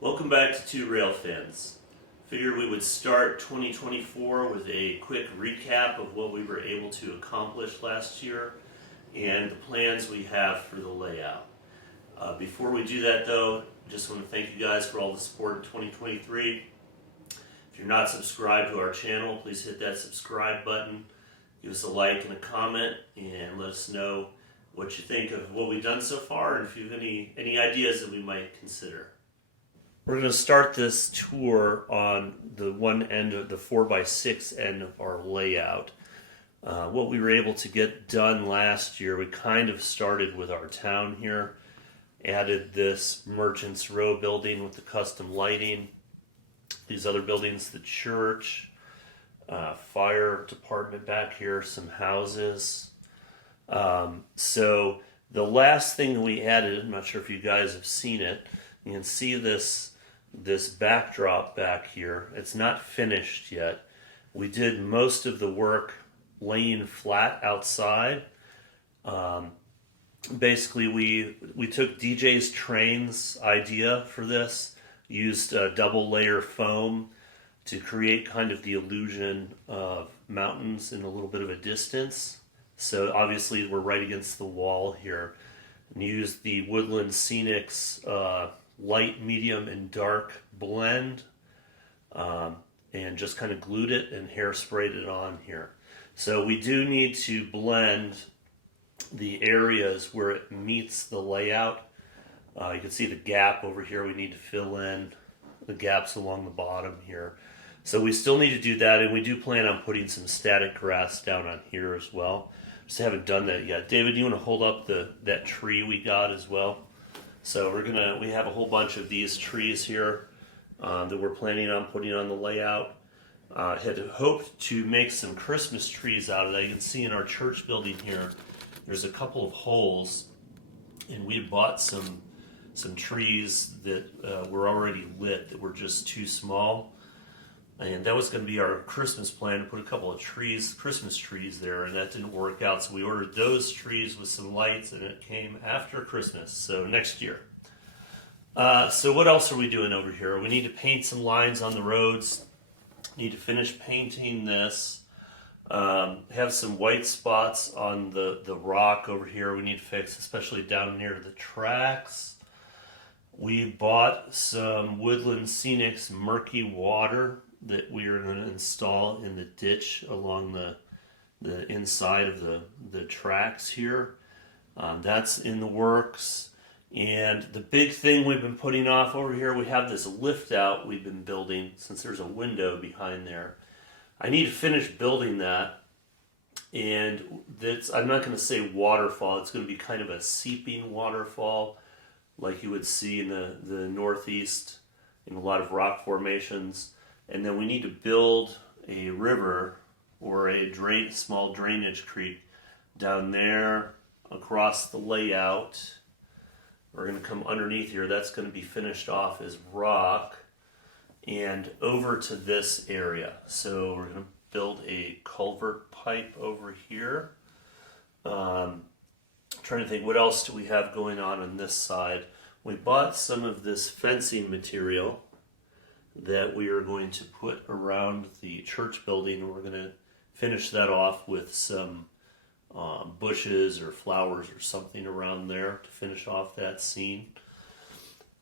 Welcome back to Two Rail Fans. Figured we would start 2024 with a quick recap of what we were able to accomplish last year and the plans we have for the layout. Before we do that though, just want to thank you guys for all the support in 2023. If you're not subscribed to our channel, please hit that subscribe button, give us a like and a comment, and let us know what you think of what we've done so far and if you have any ideas that we might consider. We're going to start this tour on the one end of the 4x6 end of our layout. What we were able to get done last year, we kind of started with our town here, added this Merchants Row building with the custom lighting, these other buildings, the church, fire department back here, some houses. So the last thing we added, I'm not sure if you guys have seen it, you can see this backdrop back here. It's not finished yet. We did most of the work laying flat outside. Basically, we took DJ's Train's idea for this, used double layer foam to create kind of the illusion of mountains in a little bit of a distance. So obviously we're right against the wall here. And used the Woodland Scenics light, medium, and dark blend, and just kind of glued it and hairsprayed it on here. So we do need to blend the areas where it meets the layout. You can see the gap over here. We need to fill in the gaps along the bottom here. So we still need to do that, and we do plan on putting some static grass down on here as well. Just haven't done that yet. David, you want to hold up that tree we got as well? So we have a whole bunch of these trees here that we're planning on putting on the layout. Had hoped to make some Christmas trees out of that. You can see in our church building here, there's a couple of holes, and we had bought some trees that were already lit that were just too small. And that was going to be our Christmas plan, to put a couple of Christmas trees there, and that didn't work out. So we ordered those trees with some lights, and it came after Christmas, so next year. So what else are we doing over here? We need to paint some lines on the roads. Need to finish painting this. Have some white spots on the rock over here we need to fix, especially down near the tracks. We bought some Woodland Scenics murky water that we are going to install in the ditch along the inside of the tracks here. That's in the works. And the big thing we've been putting off over here, we have this lift out we've been building since there's a window behind there. I need to finish building that. And I'm not going to say waterfall, it's going to be kind of a seeping waterfall like you would see in the Northeast in a lot of rock formations. And then we need to build a river or a small drainage creek down there across the layout. We're going to come underneath here. That's going to be finished off as rock and over to this area. So we're going to build a culvert pipe over here. Trying to think, what else do we have going on this side? We bought some of this fencing material that we are going to put around the church building. We're going to finish that off with some bushes or flowers or something around there to finish off that scene.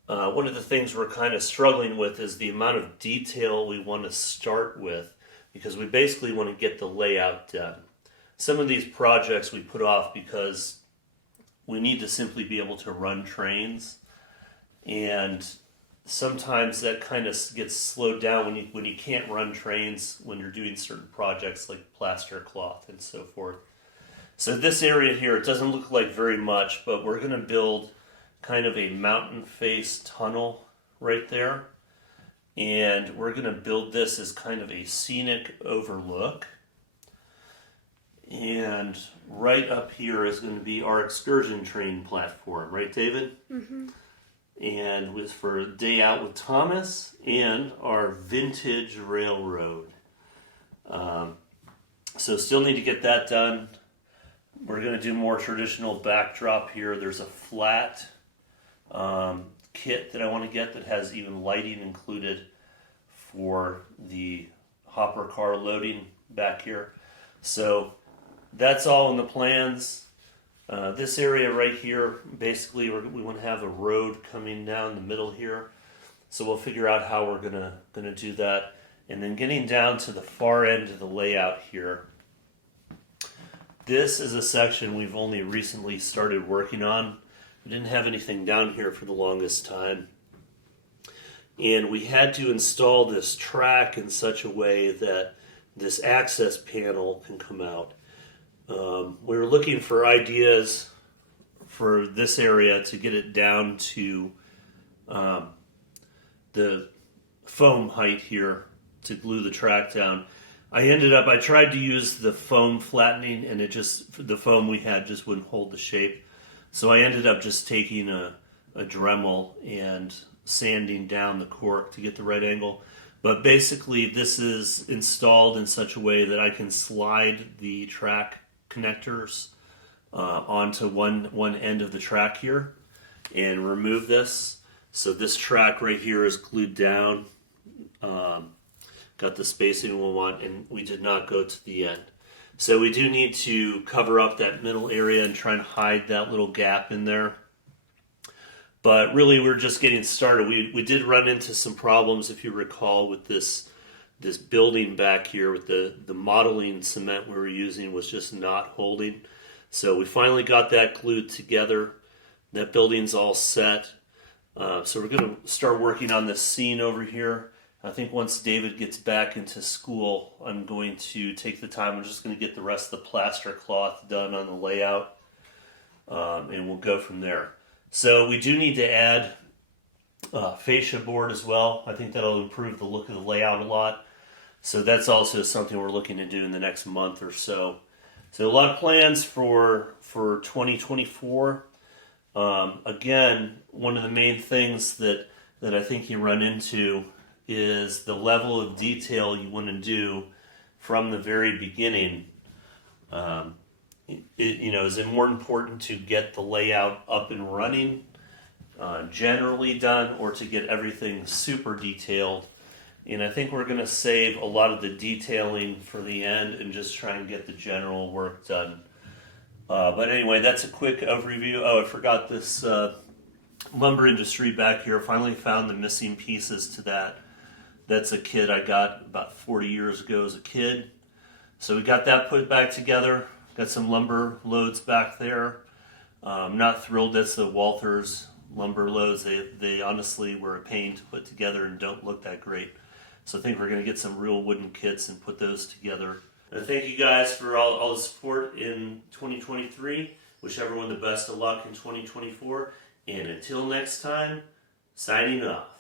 One of the things we're kind of struggling with is the amount of detail we want to start with, because we basically want to get the layout done. Some of these projects we put off because we need to simply be able to run trains, and sometimes that kind of gets slowed down when you can't run trains when you're doing certain projects like plaster cloth and so forth. So this area here, it doesn't look like very much, but we're going to build kind of a mountain face tunnel right there. And we're going to build this as kind of a scenic overlook. And right up here is going to be our excursion train platform, right, David? Mm-hmm. And with for Day Out with Thomas and our vintage railroad. So still need to get that done. We're going to do more traditional backdrop here. There's a flat kit that I want to get that has even lighting included for the hopper car loading back here. So that's all in the plans. This area right here, basically we want to have a road coming down the middle here. So we'll figure out how we're gonna do that. And then getting down to the far end of the layout here. This is a section we've only recently started working on. We didn't have anything down here for the longest time. And we had to install this track in such a way that this access panel can come out. We were looking for ideas for this area to get it down to the foam height here to glue the track down. I tried to use the foam flattening, and the foam we had just wouldn't hold the shape. So I ended up just taking a Dremel and sanding down the cork to get the right angle. But basically this is installed in such a way that I can slide the track connectors onto one end of the track here and remove this. So this track right here is glued down, got the spacing we want, and we did not go to the end. So we do need to cover up that middle area and try and hide that little gap in there. But really we're just getting started. We did run into some problems, if you recall, with this building back here with the modeling cement we were using was just not holding. So we finally got that glued together. That building's all set. So we're going to start working on this scene over here. I think once David gets back into school, I'm going to take the time. I'm just going to get the rest of the plaster cloth done on the layout, and we'll go from there. So we do need to add fascia board as well. I think that'll improve the look of the layout a lot. So that's also something we're looking to do in the next month or so. So a lot of plans for 2024. Again, one of the main things that I think you run into is the level of detail you want to do from the very beginning. Is it more important to get the layout up and running, generally done, or to get everything super detailed? And I think we're going to save a lot of the detailing for the end and just try and get the general work done. But anyway, that's a quick overview. Oh, I forgot this lumber industry back here. Finally found the missing pieces to that. That's a kit I got about 40 years ago as a kid. So we got that put back together. Got some lumber loads back there. I'm not thrilled that's the Walthers lumber loads. They honestly were a pain to put together and don't look that great. So I think we're going to get some real wooden kits and put those together. And thank you guys for all the support in 2023. Wish everyone the best of luck in 2024. And until next time, signing off.